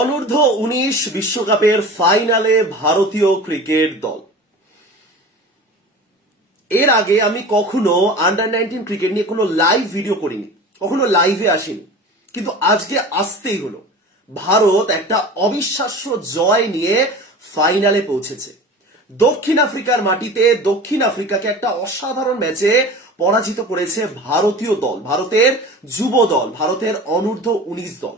অনূর্ধ্ব উনিশ বিশ্বকাপের ফাইনালে ভারতীয় ক্রিকেট দল। এর আগে আমি কখনো আন্ডার নাইনটিন ক্রিকেট নিয়ে কোনো লাইভ ভিডিও করিনি, কখনো লাইভে আসিনি। কিন্তু আজকে আসতেই হলো। ভারত একটা অবিশ্বাস্য জয় নিয়ে ফাইনালে পৌঁছেছে। দক্ষিণ আফ্রিকার মাটিতে দক্ষিণ আফ্রিকাকে একটা অসাধারণ ম্যাচে পরাজিত করেছে ভারতীয় দল, ভারতের যুব দল, ভারতের অনূর্ধ্ব উনিশ দল।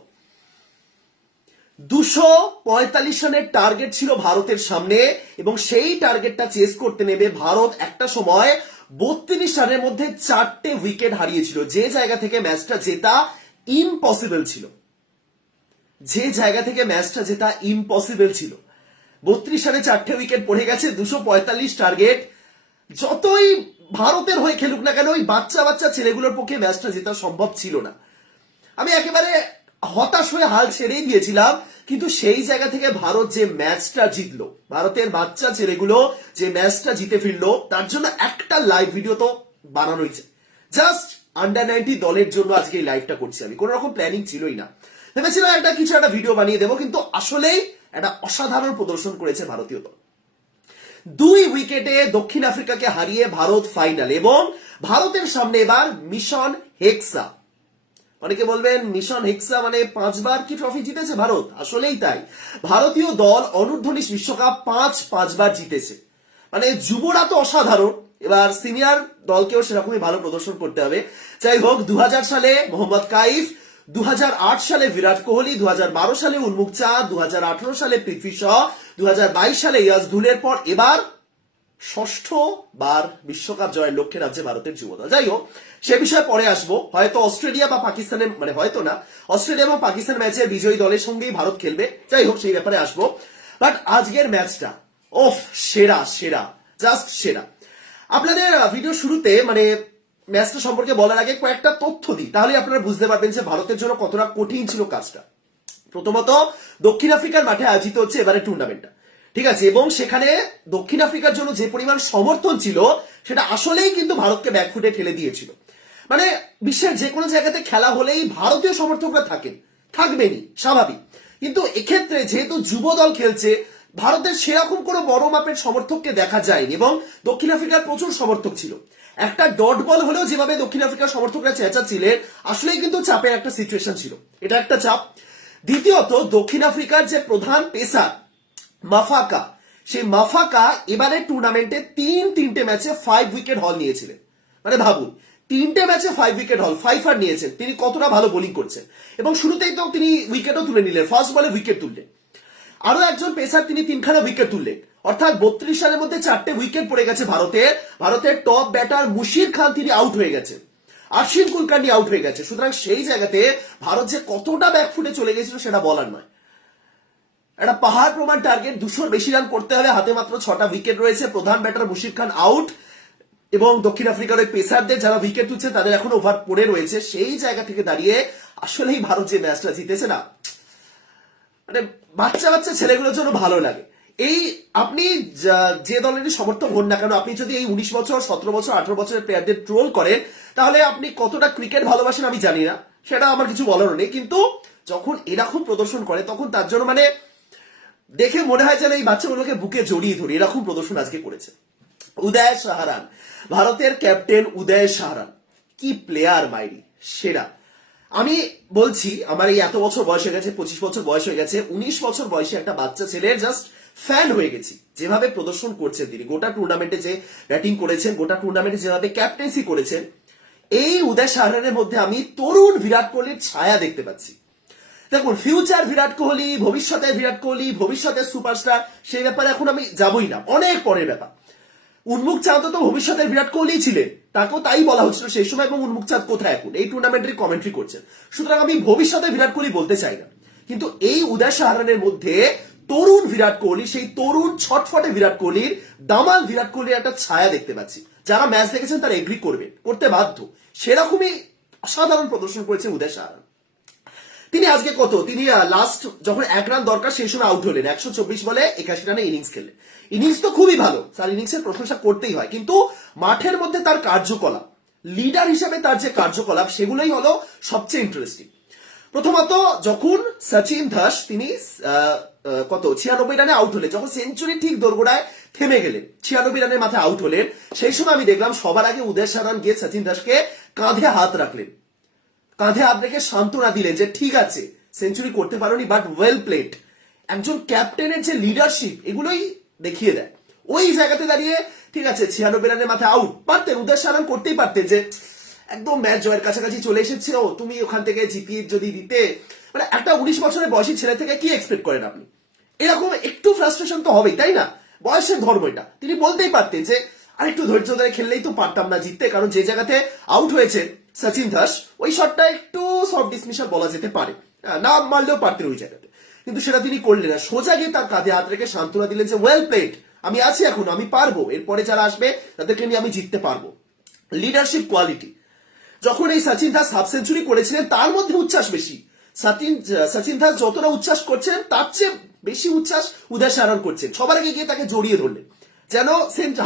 দুশো পঁয়তাল্লিশ রানের টার্গেট ছিল ভারতের সামনে এবং সেই টার্গেটটা চেস করতে নেবে ভারত একটা সময় বত্রিশ রানের মধ্যে চারটে উইকেট হারিয়েছিল। যে জায়গা থেকে ম্যাচটা জেতা ইম্পসিবল ছিল। যে জায়গা থেকে ম্যাচটা জেতা ইম্পসিবল ছিল। বত্রিশ রানে চারটে উইকেট পড়ে গেছে, দুশো পঁয়তাল্লিশ টার্গেট যতই ভারতের হয়ে খেলুক না কেন, ওই বাচ্চা বাচ্চা ছেলেগুলোর পক্ষে ম্যাচটা জেতা সম্ভব ছিল না। আমি একেবারে হতাশ হয়ে হাল ছেড়েই দিয়েছিলাম, কিন্তু সেই জায়গা থেকে ভারত যে ম্যাচটা জিতলো, ভারতের বাচ্চা ছেলেগুলো যে ম্যাচটা জিতে ফিরলো, তার জন্য একটা লাইভ ভিডিও তো বানানো হয়েছে জাস্ট আন্ডার নাইনটি দলের জন্য আজকে এই লাইভটা করছি আমি। কোনো রকম প্ল্যানিং ছিলই না। ভেবেছিলাম একটা কিছু একটা ভিডিও বানিয়ে দেবো, কিন্তু আসলেই একটা অসাধারণ প্রদর্শন করেছে ভারতীয় দল। দুই উইকেটে দক্ষিণ আফ্রিকাকে হারিয়ে ভারত ফাইনাল এবং ভারতের সামনে এবার মিশন হেক্সা। অনেকে বলবেন, মিশন হেক্সা মানে পাঁচবার কি ট্রফি জিতেছে ভারত? আসলেই তাই। ভারতীয় দল অনূর্ধ্বনিশ বিশ্বকাপ পাঁচ, পাঁচবার জিতেছে। মানে যুবরা তো অসাধারণ। এবার সিনিয়র দলকেও সেরকমই ভালো প্রদর্শন করতে হবে। যাই হোক দু হাজার সালে মোহাম্মদ কাইফ দু হাজার আট সালে বিরাট কোহলি দু হাজার বারো সালে উন্মুক চাঁদ দু সালে পৃথ্বী শ দু সালে ইয়াস ধুলের পর এবার ষষ্ঠ বার বিশ্বকাপ জয়ের লক্ষ্যে রাজ্যে ভারতের যুবদল। যাই হোক সে বিষয়ে পরে আসব। হয়তো অস্ট্রেলিয়া বা পাকিস্তানের মানে হয়তো না, অস্ট্রেলিয়া এবং পাকিস্তান ম্যাচে বিজয়ী দলের সঙ্গেই ভারত খেলবে। যাই হোক, সেই ব্যাপারে আসব। বাট আজকের ম্যাচটা ওফ, সেরা সেরা জাস্ট সেরা। আপনাদের ভিডিও শুরুতে মানে ম্যাচটা সম্পর্কে বলার আগে কয়েকটা তথ্য দিই। তাহলে আপনারা বুঝতে পারবেন যে ভারতের জন্য কতটা কঠিন ছিল কাজটা। প্রথমত, দক্ষিণ আফ্রিকার মাঠে আয়োজিত হচ্ছে এবারে টুর্নামেন্টটা ঠিক আছে, এবং সেখানে দক্ষিণ আফ্রিকার জন্য যে পরিমাণ সমর্থন ছিল, সেটা আসলেই কিন্তু ভারতকে ব্যাকফুটে ঠেলে দিয়েছিল। মানে বিশ্বের যে কোনো জায়গাতে খেলা হলেই ভারতীয় সমর্থকরা থাকেন। থাকবেনই, স্বাভাবিক। কিন্তু এক্ষেত্রে যেহেতু যুব দল খেলছে, ভারতের সেরকম কোনো বড় মাপের সমর্থককে দেখা যায়নি এবং দক্ষিণ আফ্রিকার প্রচুর সমর্থক ছিল। একটা ডট বল হলেও যেভাবে দক্ষিণ আফ্রিকার সমর্থকরা চেঁচাচ্ছিলেন, আসলেই কিন্তু চাপের একটা সিচুয়েশন ছিল। এটা একটা চাপ। দ্বিতীয়ত, দক্ষিণ আফ্রিকার যে প্রধান পেসার, মাফাকা, সেই মাফাকা এবারে টুর্নামেন্টে তিন তিনটে ম্যাচে ফাইভ উইকেট হল নিয়েছিলেন। মানে ভাবুন তিনটে ম্যাচে ফাইভ উইকেট হল। ফাইভ আর নিয়েছেন। তিনি কতটা ভালো বোলিং করছেন। এবং শুরুতেই তো তিনি উইকেটও তুলে নিলেন। ফার্স্ট বলে উইকেট তুললেন। আরও একজন পেসার তিনি তিনখানা উইকেট তুললেন। অর্থাৎ বত্রিশ রানের মধ্যে চারটে উইকেট পড়ে গেছে ভারতের ভারতের টপ ব্যাটার মুশির খান, তিনি আউট হয়ে গেছেন আশিন কুলকার্নি আউট হয়ে গেছে। সুতরাং সেই জায়গাতে ভারত যে কতটা ব্যাকফুটে চলে গেছিল সেটা বলার নয়। একটা পাহাড় প্রমাণ টার্গেট দুশোর বেশি রান করতে হলে হাতে মাত্র ছটা উইকেট রয়েছে। প্রধান ব্যাটার মুশির খান আউট এবং দক্ষিণ আফ্রিকার ওই পেসারদের যারা উইকেট তুলছে, তাদের এখন ওভার পড়ে রয়েছে। সেই জায়গা থেকে দাঁড়িয়ে আসলেই ভারত যে ম্যাচটা জিতেছে না মানে বাচ্চা বাচ্চা ছেলেগুলোর জন্য ভালো লাগে। এই আপনি যে দলেরই সমর্থক হন না কেন, আপনি যদি এই উনিশ বছর, সতেরো বছর, আঠারো বছরের প্লেয়ারদের ট্রোল করেন, তাহলে আপনি কতটা ক্রিকেট ভালোবাসেন আমি জানি না। সেটা আমার কিছু বলার নেই। কিন্তু যখন এরকম প্রদর্শন করে, তখন তার জন্য মানে দেখে মনে হয় যেন এই বাচ্চাগুলোকে বুকে জড়িয়ে ধরি এরকম প্রদর্শন আজকে করেছে। উদয় সাহারান। ভারতের ক্যাপ্টেন উদয় সাহারান। কি প্লেয়ার মাইরি সেরা। আমি বলছি, আমার এই এত বছর বয়স হয়ে গেছে, পঁচিশ বছর বয়স হয়ে গেছে, উনিশ বছর বয়সে একটা বাচ্চা ছেলের জাস্ট ফ্যান হয়ে গেছি। যেভাবে প্রদর্শন করছেন তিনি, গোটা টুর্নামেন্টে যে ব্যাটিং করেছেন, গোটা টুর্নামেন্টে যেভাবে ক্যাপ্টেন্সি করেছেন, এই উদয় সাহারানের মধ্যে আমি তরুণ বিরাট কোহলির ছায়া দেখতে পাচ্ছি। দেখুন ফিউচার বিরাট কোহলি ভবিষ্যতের বিরাট কোহলি ভবিষ্যতের সুপারস্টার সেই ব্যাপারে এখন আমি যাবই না। অনেক পরের ব্যাপার। উন্মুক চাঁদ তো ভবিষ্যতের বিরাট কোহলি ছিলেন তাকেও তাই বলা হচ্ছিল সেই সময় এবং উন্মুখ চাঁদ কোথায় এখন? এই টুর্নামেন্টের কমেন্ট্রি করছেন। সুতরাং আমি ভবিষ্যতে বিরাট কোহলি বলতে চাই না। কিন্তু এই উদয় সাহারানের মধ্যে তরুণ বিরাট কোহলি, সেই তরুণ ছটফটে বিরাট কোহলির, দামাল বিরাট কোহলির একটা ছায়া দেখতে পাচ্ছি। যারা ম্যাচ দেখেছেন তারা এগ্রি করবেন, করতে বাধ্য। সেরকমই অসাধারণ প্রদর্শন করেছে উদয় সাহারান তিনি আজকে কত? তিনি লাস্ট যখন এক রান দরকার, সেই সময় আউট হলেন। একশো চব্বিশ বলে একাশি রানে ইনিংস খেললেন ইনিংস তো খুবই ভালো। তার ইনিংসের প্রশংসা করতেই হয়। কিন্তু মাঠের মধ্যে তার কার্যকলাপ লিডার হিসেবে তার যে কার্যকলাপ, সেগুলোই হলো সবচেয়ে ইন্টারেস্টিং প্রথমত, যখন সচিন দাস তিনি কত? ছিয়ানব্বই রানে আউট হলেন। যখন সেঞ্চুরি ঠিক দোরগোড়ায় থেমে গেলেন, ছিয়ানব্বই রানের মাথায় আউট হলেন, সেই সময় আমি দেখলাম সবার আগে উদয় সারান গিয়ে সচিন দাসকে কাঁধে হাত রাখলেন। কাঁধে হাত রেখে সান্ত্বনা দিলেন যে ঠিক আছে সেঞ্চুরি করতে পারোনি বাট ওয়েল প্লেড একজন ক্যাপ্টেনের যে লিডারশিপ এগুলোই দেখিয়ে দেয়। ওই জায়গাতে দাঁড়িয়ে, ঠিক আছে, ছিয়ানব্বই রানের মাথায় আউট পারতেন উদয় সারান করতেই পারতেন যে, একদম ম্যাচ জয়ের কাছাকাছি চলে এসেছে ও, তুমি ওখান থেকে জিপিয়ে যদি দিতে। মানে একটা উনিশ বছরের বয়সী ছেলে থেকে কি এক্সপেক্ট করেন আপনি? এরকম একটু ফ্রাস্ট্রেশন তো হবেই, তাই না? বয়সের ধর্ম এটা। তিনি বলতেই পারতেন যে, আরেকটু ধৈর্য ধরে খেললেই তো পারতাম না জিততে, কারণ যে জায়গাতে আউট হয়েছে সচিন দাস, ওই শটটা একটু সফট ডিসমিশাল বলা যেতে পারে। না মারলেও পারতেন ওই জায়গাতে। কিন্তু সেটা তিনি করলেন না। সোজা গিয়ে তার কাঁধে হাত রেখে সান্ত্বনা দিলেন যে ওয়েল প্লেড আমি আছি এখন, আমি পারব। এরপরে যারা আসবে, তাদেরকে নিয়ে আমি জিততে পারব। লিডারশিপ কোয়ালিটি যখন এই সচিন দাস হাফ সেঞ্চুরি করেছিলেন, তার মধ্যে উচ্ছ্বাস বেশি। সচিন সচিন দাস যতটা উচ্ছ্বাস করছেন, তার চেয়ে বেশি উচ্ছ্বাস উদয় সারণ করছেন। সবার আগে গিয়ে তাকে জড়িয়ে ধরলেন। যেন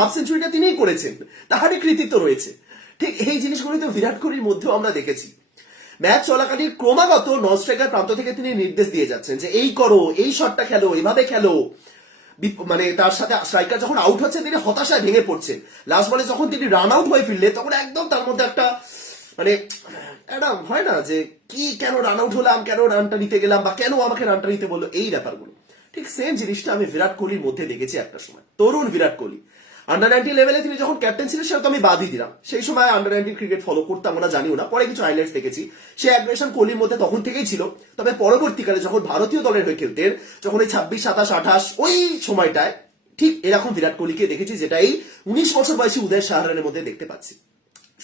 হাফ সেঞ্চুরিটা তিনিই করেছেন। তাহারই কৃতিত্ব রয়েছে। ঠিক এই জিনিসগুলি তো বিরাট কোহলির মধ্যেও আমরা দেখেছি। ম্যাচ চলাকালীন ক্রমাগত নন স্ট্রাইকার প্রান্ত থেকে তিনি নির্দেশ দিয়ে যাচ্ছেন যে, এই করো, এই শটটা খেলো, এভাবে খেলো। মানে তার সাথে স্ট্রাইকার যখন আউট হচ্ছে তিনি হতাশায় ভেঙে পড়ছেন। লাস্ট বলে যখন তিনি রান আউট হয়ে ফিরলে তখন একদম তার মধ্যে একটা মানে একটা হয় না যে, কি, কেন রান আউট হলাম, কেন রানটা নিতে গেলাম বা কেন আমাকে রানটা নিতে বলল? এই ব্যাপারগুলো। ঠিক সেম জিনিসটা আমি বিরাট কোহলির মধ্যে দেখেছি একটা সময়। তরুণ বিরাট কোহলি। আন্ডার নাইনটিন লেভেলে তিনি যখন ক্যাপ্টেন ছিলেন সেটা তো আমি বাদই দিলাম। সেই সময় আন্ডার নাইনটিন ক্রিকেট ফলো করতাম আমরা জানিও না। পরে কিছু হাইলাইটস দেখেছি। সে অ্যাগ্রেশন কোহলির মধ্যে তখন থেকেই ছিল। তবে পরবর্তীকালে যখন ভারতীয় দলের হয়ে খেলতেন, যখন এই ছাব্বিশ, সাতাশ, আঠাশ, ওই সময়টায় ঠিক এরকম বিরাট কোহলিকে দেখেছি, যেটা এই উনিশ বছর বয়সী উদয় শাহরানের মধ্যে দেখতে পাচ্ছি।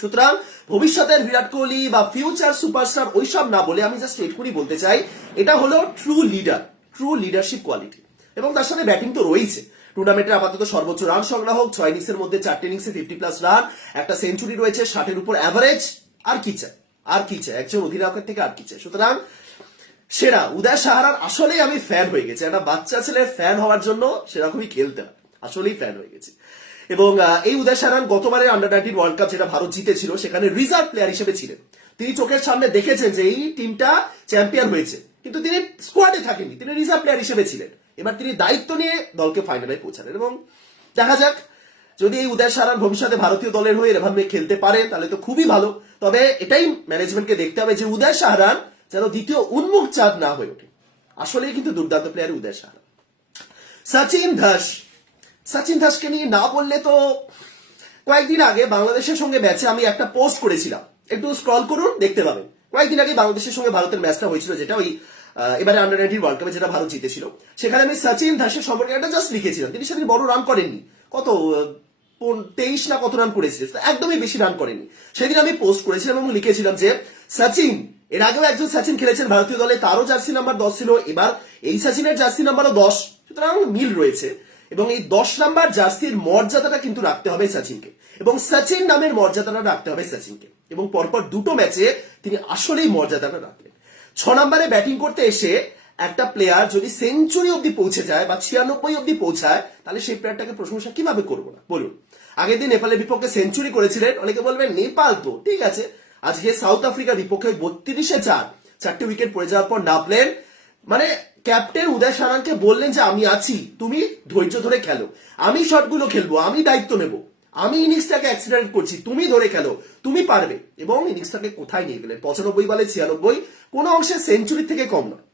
সুতরাং ভবিষ্যতের বিরাট কোহলি বা ফিউচার সুপারস্টার ওইসব না বলে আমি জাস্ট করেই বলতে চাই, এটা হলো true leader true leadership quality এবং তার সাথে ব্যাটিং তো রয়েছে টুর্নামেন্টের আপাতত সর্বোচ্চ রান সংগ্রাহক, ছয় ইনিংসের মধ্যে চারটে ইনিংসে ফিফটি প্লাস রান একটা সেঞ্চুরি রয়েছে, ষাটের উপর অ্যাভারেজ আর কি চাই? আর কি চাই? একজন অধিনায়কের থেকে আর কি চাই? সুতরাং, সেরা উদয় সাহারার আসলেই আমি ফ্যান হয়ে গেছি। একটা বাচ্চা ছেলের ফ্যান হওয়ার জন্য সেরকমই খেলতে আসলেই ফ্যান হয়ে গেছি। এবং এই উদয় সাহারান গতবারের আন্ডার নাইনটিন ওয়ার্ল্ড কাপ যেটা ভারত জিতেছিল, সেখানে রিজার্ভ প্লেয়ার হিসেবে ছিলেন। তিনি চোখের সামনে দেখেছেন যে এই টিমটা চ্যাম্পিয়ন হয়েছে। কিন্তু তিনি স্কোয়াডে থাকেননি। তিনি রিজার্ভ প্লেয়ার হিসেবে ছিলেন। এবার তিনি দায়িত্ব নিয়ে দলকে ফাইনালে পৌঁছালেন এবং দেখা যাক, যদি এই উদয় সারার ভবিষ্যতে ভারতীয় দলের হয়ে এভাবে খেলতে পারে, তাহলে তো খুবই ভালো। তবে এটাই ম্যানেজমেন্টকে দেখতে হবে যে উদয় সাহারান যেন দ্বিতীয় উন্মুখ চাঁদ না হয়ে ওঠে। আসলেই কিন্তু দুর্দান্ত প্লেয়ার উদয় সাহারান। সচিন দাস। সচিন দাসকে নিয়ে না বললে তো কয়েকদিন আগে বাংলাদেশের সঙ্গে ম্যাচে আমি একটা পোস্ট করেছিলাম। একটু স্ক্রল করুন, দেখতে পাবেন। কয়েকদিন আগে বাংলাদেশের সঙ্গে ভারতের ম্যাচটা হয়েছিল, যেটা ওই এবারে আন্ডার নাইনটিন ওয়ার্ল্ড কাপে যেটা ভারত জিতেছিল, সেখানে আমি সচিন দাসের সম্পর্কে একটা জাস্ট লিখেছিলাম তিনি সেদিন বড় রান করেননি। কত তেইশ না কত রান করেছিলেন একদমই বেশি রান করেনি সেদিন আমি পোস্ট করেছিলাম এবং লিখেছিলাম যে সচিন এর আগেও একজন সচিন খেলেছেন ভারতীয় দলে, তারও জার্সি নাম্বার দশ ছিল, এবার এই সচিনের জার্সি নাম্বারও দশ। সুতরাং মিল রয়েছে। এবং এই দশ নাম্বার জার্সির মর্যাদাটা কিন্তু রাখতে হবে সচিনকে এবং সচিন নামের মর্যাদাটা রাখতে হবে সচিনকে এবং পরপর দুটো ম্যাচে তিনি আসলেই মর্যাদাটা রাখলেন। ছ নম্বরে ব্যাটিং করতে এসে একটা প্লেয়ার যদি সেঞ্চুরি অব্দি পৌঁছে যায় বা ছিয়ানব্বই অব্দি পৌঁছায়, তাহলে সেই প্লেয়ারটাকে প্রশংসা কীভাবে করব না? বলুন। আগের দিন নেপালের বিপক্ষে সেঞ্চুরি করেছিলেন, অনেকে বলবেন নেপাল তো, ঠিক আছে। আজকে সাউথ আফ্রিকার বিপক্ষে বত্রিশে চার, চারটে উইকেট পড়ে যাওয়ার পর নামলেন মানে ক্যাপ্টেন উদয় সারানকে বললেন যে, আমি আছি, তুমি ধৈর্য ধরে খেলো। আমি শটগুলো খেলব, আমি দায়িত্ব নেব। আমি ইনিংসটাকে অ্যাক্সিডেন্ট করছি, তুমি ধরে খেলো, তুমি পারবে। এবং ইনিংসটাকে কোথায় নিয়ে গেলেন পঁচানব্বই বলে ছিয়ানব্বই, কোনো অংশে সেঞ্চুরি থেকে কম নয়।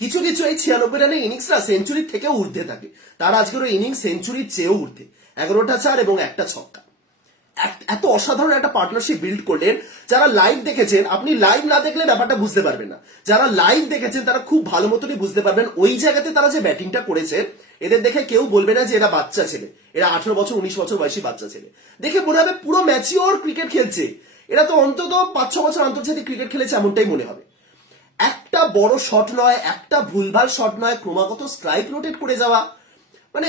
কিছু কিছু এই ছিয়ানব্বই রানের ইনিংসটা সেঞ্চুরির থেকেও ঊর্ধ্বে থাকে। তার আজকের ওই ইনিংস সেঞ্চুরির চেয়েও ঊর্ধ্বে। এগারোটা চার এবং একটা ছক্কা। এত অসাধারণ একটা পার্টনারশিপ বিল্ড করলেন, যারা লাইভ দেখেছেন, আপনি লাইভ না দেখলে ব্যাপারটা বুঝতে পারবেন না। যারা লাইভ দেখেছেন, তারা খুব ভালো মতনই বুঝতে পারবেন, ওই জায়গাতে তারা যে ব্যাটিংটা করেছে এদের দেখে কেউ বলবে না যে এরা বাচ্চা ছেলে। এরা আঠারো বছর, উনিশ বছর বয়সী বাচ্চা ছেলে। দেখে মনে হবে পুরো ম্যাচিওর ক্রিকেট খেলছে। এরা তো অন্তত পাঁচ ছ বছর আন্তর্জাতিক ক্রিকেট খেলেছে এমনটাই মনে হবে। একটা বড় শট নয়, একটা ভুলভাল শট নয়, ক্রমাগত স্ট্রাইক রোটেট করে যাওয়া। মানে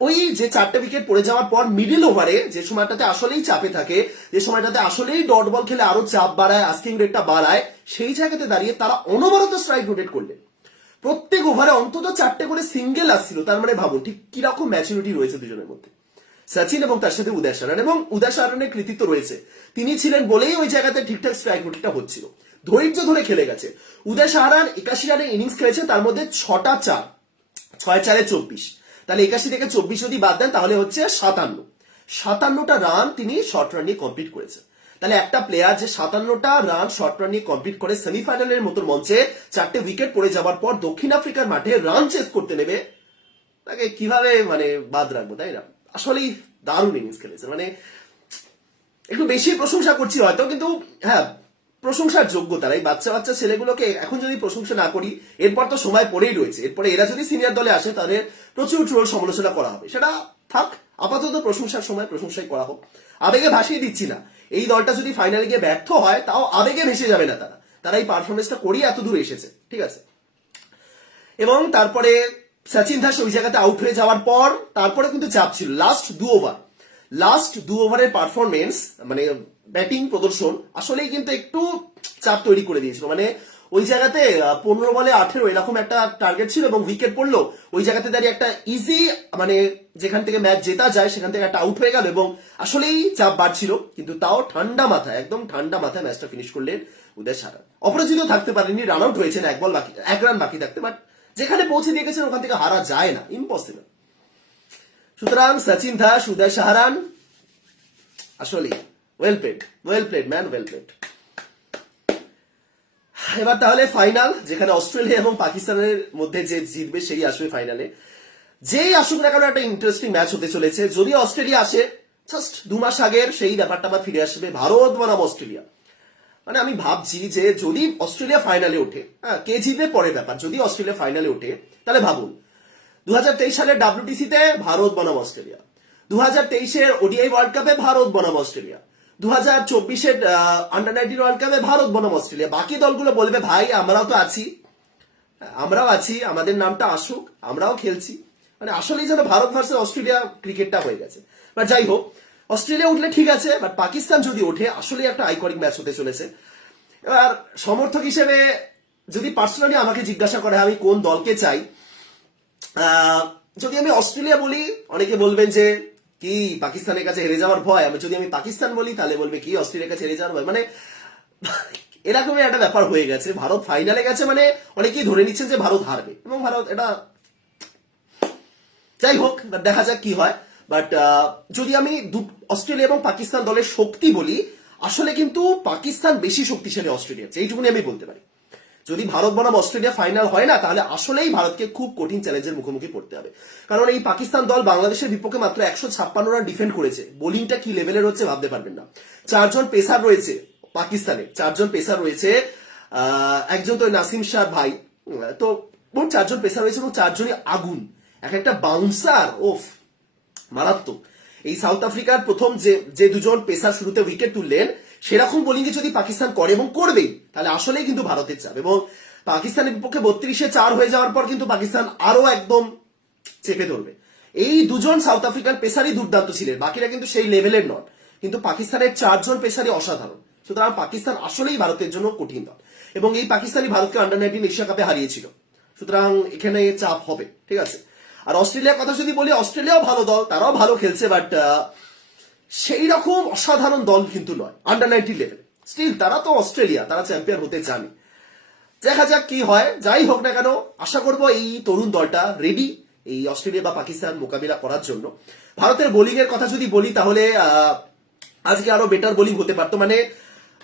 ওই যে চারটে উইকেট পড়ে যাওয়ার পর মিডিল ওভারে যে সময়টাতে আসলেই চাপে থাকে, যে সময়টাতে আসলেই ডট বল খেলে আরও চাপ বাড়ায় আস্কিং রেটটা বাড়ায়, সেই জায়গাতে দাঁড়িয়ে তারা অনবরত স্ট্রাইক রোটেট করলেন। প্রত্যেক ওভারে অন্তত চারটে করে সিঙ্গেল আসছিল। তার মানে ভাবুন ঠিক কীরকম ম্যাচুরিটি রয়েছে দুজনের মধ্যে। সচিন এবং তার সাথে উদয় সারান এবং উদয় সারানের কৃতিত্ব রয়েছে। তিনি ছিলেন বলেই ওই জায়গাতে ঠিকঠাক স্ট্রাইক রোটেটটা হচ্ছিল। ধৈর্য ধরে খেলে গেছে। উদয় সাহারান একাশি রানের ইনিংস খেলেছে, তার মধ্যে ছটা চার। ছয় চারে চব্বিশ। তাহলে একাশি থেকে চব্বিশ যদি বাদ দেন, তাহলে হচ্ছে সাতান্ন। সাতান্নটা রান তিনি শর্ট রান নিয়ে কমপ্লিট করেছেন তাহলে একটা প্লেয়ার যে সাতান্নটা রান শর্ট রান নিয়ে কমপ্লিট করে সেমিফাইনালের মতো মঞ্চে চারটে উইকেট পড়ে যাওয়ার পর দক্ষিণ আফ্রিকার মাঠে রান চেস করতে নেবে, তাকে কীভাবে মানে বাদ রাখব, তাই না? আসলেই দারুণ ইনিংস খেলেছে। মানে একটু বেশি প্রশংসা করছি হয়তো, কিন্তু হ্যাঁ প্রশংসার যোগ্য তারা। এই বাচ্চা বাচ্চা ছেলেগুলোকে এখন যদি প্রশংসা না করি, এরপর তো সময় পড়েই রয়েছে। এরপরে এরা যদি সিনিয়র দলে আসে, তাদের প্রচুর ট্রোল সমালোচনা করা হবে। সেটা থাক, আপাতত প্রশংসার সময় প্রশংসাই করা হোক। আবেগে ভাসিয়ে দিচ্ছি না। এই দলটা যদি ফাইনালে গিয়ে ব্যর্থ হয়, তাও আবেগে ভেসে যাবে না তারা। তারা এই পারফরমেন্সটা করেই এত দূর এসেছে, ঠিক আছে? এবং তারপরে সচিন দাস ওই জায়গাতে আউট হয়ে যাওয়ার পর, তারপরে কিন্তু চাপ ছিল। লাস্ট দু ওভার লাস্ট দু ওভারের পারফরমেন্স মানে ব্যাটিং প্রদর্শন, আসলেই কিন্তু একটু চাপ তৈরি করে দিয়েছিল। মানে ওই জায়গাতে পনেরো বলে আঠেরো এরকম একটা টার্গেট ছিল এবং উইকেট পড়ল। ওই জায়গাতে দাঁড়িয়ে একটা ইজি মানে যেখান থেকে ম্যাচ জেতা যায়, সেখান থেকে একটা আউট হয়ে গেল এবং আসলেই চাপ বাড়ছিল। কিন্তু তাও ঠান্ডা মাথায়, একদম ঠান্ডা মাথায় ম্যাচটা ফিনিশ করলেন উদয় সারা অপরাজিত থাকতে পারেননি রান আউট হয়েছেন, এক বল বাকি, এক রান বাকি থাকতে বাট যেখানে পৌঁছে দিয়ে গেছেন, ওখান থেকে হারা যায় না ইম্পসিবল সুতরাং সচিন দাস, উদয় সাহারান আসলে well played well played man well played এবার তাহলে ফাইনাল যেখানে অস্ট্রেলিয়া এবং পাকিস্তানের মধ্যে যে জিতবে সেই আসবে ফাইনালে যেই আসুক না কেন একটা ইন্টারেস্টিং ম্যাচ হতে চলেছে। যদি অস্ট্রেলিয়া আসে জাস্ট দু মাস আগের সেই ব্যাপারটা আবার ফিরে আসবে। ভারত বনাম অস্ট্রেলিয়া। মানে আমি ভাবছি যে যদি অস্ট্রেলিয়া ফাইনালে ওঠে হ্যাঁ কে জিতবে পরের ব্যাপার। যদি অস্ট্রেলিয়া ফাইনালে ওঠে, তাহলে ভাবুন। দু হাজার তেইশ সালের ডাব্লিউটিসিতে ভারত বনাম অস্ট্রেলিয়া। দু হাজার তেইশের ওডিআই ওয়ার্ল্ড কাপে ভারত বনাম অস্ট্রেলিয়া। দু হাজার চব্বিশের আন্ডার নাইনটিন ওয়ার্ল্ড কাপে ভারত বনাম অস্ট্রেলিয়া। বাকি দলগুলো বলবে, ভাই, আমরাও তো আছি। আমরাও আছি, আমাদের নামটা আসুক, আমরাও খেলছি। মানে আসলেই যেন ভারত ভার্সেস অস্ট্রেলিয়া ক্রিকেটটা হয়ে গেছে। বা যাই হোক, অস্ট্রেলিয়া উঠলে ঠিক আছে বাট পাকিস্তান যদি ওঠে, আসলেই একটা আইকনিক ম্যাচ হতে চলেছে। এবার সমর্থক হিসেবে যদি পার্সোনালি আমাকে জিজ্ঞাসা করে, আমি কোন দলকে চাই? যদি আমি অস্ট্রেলিয়া বলি, অনেকে বলবেন যে কি, পাকিস্তানের কাছে হেরে যাওয়ার ভয়? আমি যদি আমি পাকিস্তান বলি, তাহলে বলবে কি, অস্ট্রেলিয়ার কাছে হেরে যাওয়ার ভয়? মানে এরকমই একটা ব্যাপার হয়ে গেছে। ভারত ফাইনালে গেছে মানে অনেকেই ধরে নিচ্ছেন যে ভারত হারবে। এবং ভারত এটা যাই হোক দেখা যাক কি হয়। বাট যদি আমি অস্ট্রেলিয়া এবং পাকিস্তান দলের শক্তি বলি, আসলে কিন্তু পাকিস্তান বেশি শক্তিশালী অস্ট্রেলিয়ার এইটুকুনি আমি বলতে পারি। যদি ভারত বনাম অস্ট্রেলিয়া ফাইনাল হয় না, তাহলে আসলেই ভারতকে খুব কঠিন চ্যালেঞ্জের মুখোমুখি পড়তে হবে। কারণ এই পাকিস্তান দল বাংলাদেশের বিপক্ষে মাত্র একশো ছাপ্পান্ন রান ডিফেন্ড করেছে। বোলিংটা কি লেভেলের হচ্ছে ভাবতে পারবেন না। চারজন পেসার রয়েছে পাকিস্তানে। চারজন পেসার রয়েছে একজন তো নাসিম শাহ ভাই। তো মোট চারজন পেসার রয়েছে এবং চারজনই আগুন। এক একটা বাউন্সার ওফ, মারাত্মক। এই সাউথ আফ্রিকার প্রথম যে যে দুজন পেসার শুরুতে উইকেট তুললেন সেরকম বোলিংয়ে যদি পাকিস্তান করে এবং করবেই তাহলে আসলেই কিন্তু ভারতের চাপ। এবং পাকিস্তানের বিপক্ষে বত্রিশে চার হয়ে যাওয়ার পর কিন্তু পাকিস্তান আরও একদম চেপে ধরবে। এই দুজন সাউথ আফ্রিকান পেসারই দুর্দান্ত ছিলেন, বাকিরা কিন্তু সেই লেভেলের নন। কিন্তু পাকিস্তানের চারজন পেসারই অসাধারণ। সুতরাং পাকিস্তান আসলেই ভারতের জন্য কঠিন দল। এবং এই পাকিস্তানি ভারতকে আন্ডার নাইনটিন এশিয়া কাপে হারিয়েছিল। সুতরাং এখানে চাপ হবে, ঠিক আছে? আর অস্ট্রেলিয়ার কথা যদি বলি, অস্ট্রেলিয়াও ভালো দল, তারাও ভালো খেলছে বাট সেই রকম অসাধারণ দল কিন্তু নয় আন্ডার নাইনটিন লেভেল স্টিল তারা তো অস্ট্রেলিয়া, তারা চ্যাম্পিয়ন হতে জানে দেখা যাক কি হয়। যাই হোক না কেন, আশা করব এই তরুণ দলটা রেডি এই অস্ট্রেলিয়া বা পাকিস্তান মোকাবিলা করার জন্য। ভারতের বোলিং এর কথা যদি বলি তাহলে আজকে আরও বেটার বোলিং হতে পারতো। মানে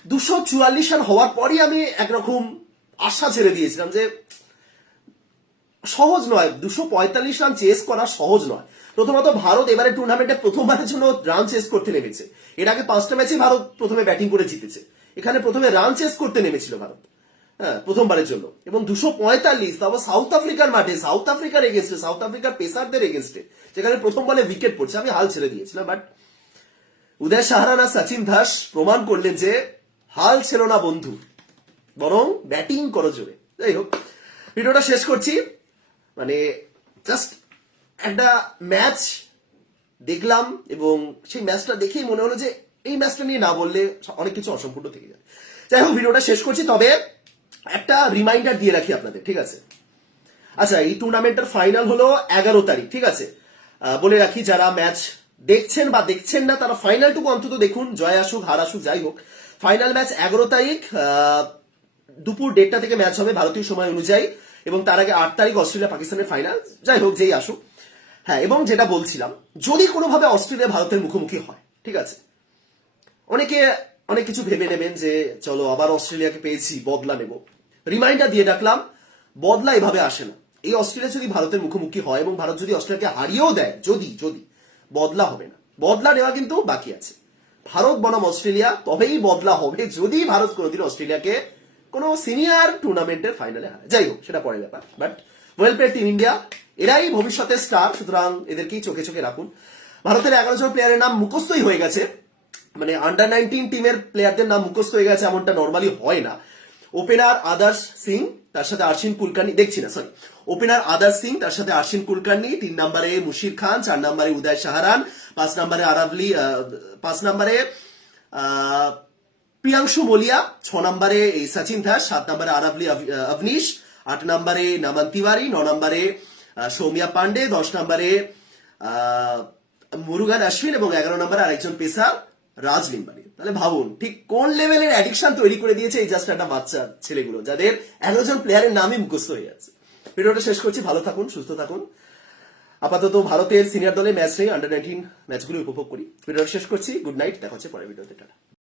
দুশো চুয়াল্লিশ রান হওয়ার পরই আমি একরকম আশা ছেড়ে দিয়েছিলাম যে সহজ নয়, দুশো পঁয়তাল্লিশ রান চেস করা সহজ নয়। প্রথমত ভারত এবারে টুর্নামেন্টে প্রথমবারের জন্য রান চেস করতে নেমেছে। এর আগে পাঁচটা ম্যাচে ভারত প্রথমে ব্যাটিং করে জিতেছে। এখানে প্রথমে রান চেস করতে নেমেছিল ভারত। হ্যাঁ প্রথমবারের জন্য। এবং দুশো পঁয়তাল্লিশ তারপর সাউথ আফ্রিকার মাঠে সাউথ আফ্রিকার এগেনস্টে সাউথ আফ্রিকার পেসারদের এগেনস্টে যেখানে প্রথম বলে উইকেট পড়ছে। আমি হাল ছেড়ে দিয়েছিলাম বাট উদয় সাহারান সচিন দাস প্রমাণ করলেন যে হাল ছিল না বন্ধু, বরং ব্যাটিং করো জোরে। যাই হোক, ভিডিওটা শেষ করছি। মানে জাস্ট একটা ম্যাচ দেখলাম এবং সেই ম্যাচটা দেখেই মনে হলো যে, এই ম্যাচটা নিয়ে না বললে অনেক কিছু অসম্পূর্ণ থেকে যায়। যাই হোক, ভিডিওটা শেষ করছি, তবে একটা রিমাইন্ডার দিয়ে রাখি আপনাদের, ঠিক আছে? আচ্ছা এই টুর্নামেন্টের ফাইনাল হলো এগারো তারিখ, ঠিক আছে? বলে রাখি, যারা ম্যাচ দেখছেন বা দেখছেন না, তারা ফাইনালটুকু অন্তত দেখুন, জয় আসুক, হার আসুক, যাই হোক। ফাইনাল ম্যাচ এগারো তারিখ দুপুর দেড়টা থেকে ম্যাচ হবে ভারতীয় সময় অনুযায়ী। এবং তার আগে আট তারিখ অস্ট্রেলিয়া পাকিস্তানের ফাইনাল যাই হোক, যেই আসুক। হ্যাঁ এবং যেটা বলছিলাম, যদি কোনোভাবে অস্ট্রেলিয়া ভারতের মুখোমুখি হয়, ঠিক আছে? অনেকে অনেক কিছু ভেবে নেবেন যে, চলো, আবার অস্ট্রেলিয়াকে পেয়েছি, বদলা নেব। রিমাইন্ডার দিয়ে ডাকলাম, বদলা এভাবে আসে না। এই অস্ট্রেলিয়া যদি ভারতের মুখোমুখি হয় এবং ভারত যদি অস্ট্রেলিয়াকে হারিয়েও দেয়, যদি যদি, বদলা হবে না। বদলা নেওয়া কিন্তু বাকি আছে। ভারত বনাম অস্ট্রেলিয়া, তবেই বদলা হবে যদি ভারত কোনোদিন অস্ট্রেলিয়াকে কোনো সিনিয়র টুর্নামেন্টের ফাইনালে হারায়। যাই হোক, সেটা পরের ব্যাপার। But well play team India এরাই ভবিষ্যতের স্টার সুতরাং এদেরকেই চোখে চোখে রাখুন। ভারতের এগারো জন প্লেয়ারের নাম মুখস্থই হয়ে গেছে। মানে আন্ডার নাইনটিন টিমের প্লেয়ারদের নাম মুখস্থ হয়ে গেছে, এমনটা নর্মালি হয় না। ওপেনার আদার্স সিং, তার সাথে আরশিন কুলকার্নি, দেখছি না সরি ওপেনার আদার্স সিং, তার সাথে আরশিন কুলকার্নি, তিন নম্বরে মুশির খান, চার নম্বরে উদয় সাহারান পাঁচ নম্বরে আরাবলি পাঁচ নম্বরে প্রিয়াংশু মলিয়া ছ নম্বরে এই সচিন দাস সাত নম্বরে আরাবলি আভ- আহ, অভনিশ আট নম্বরে নামান তিওয়ারি ন নম্বরে সৌমিয়া পান্ডে দশ নম্বরে মুরুগান অশ্বিন এবং এগারো নম্বরে আরেকজন পেসার রাজ লিম্বানি। তাহলে ভাবুন ঠিক কোন লেভেলের অ্যাডিকশন তৈরি করে দিয়েছে এই জাস্ট একটা বাচ্চা ছেলেগুলো যাদের এগারো জন প্লেয়ারের নামই মুখস্থ হয়ে যাচ্ছে ভিডিওটা শেষ করছি ভালো থাকুন সুস্থ থাকুন। আপাতত ভারতের সিনিয়র দলে ম্যাচ নেই আন্ডার নাইনটিন ম্যাচগুলো উপভোগ করি। ভিডিওটা শেষ করছি গুড নাইট দেখা হচ্ছে পরের ভিডিওতে টাটা।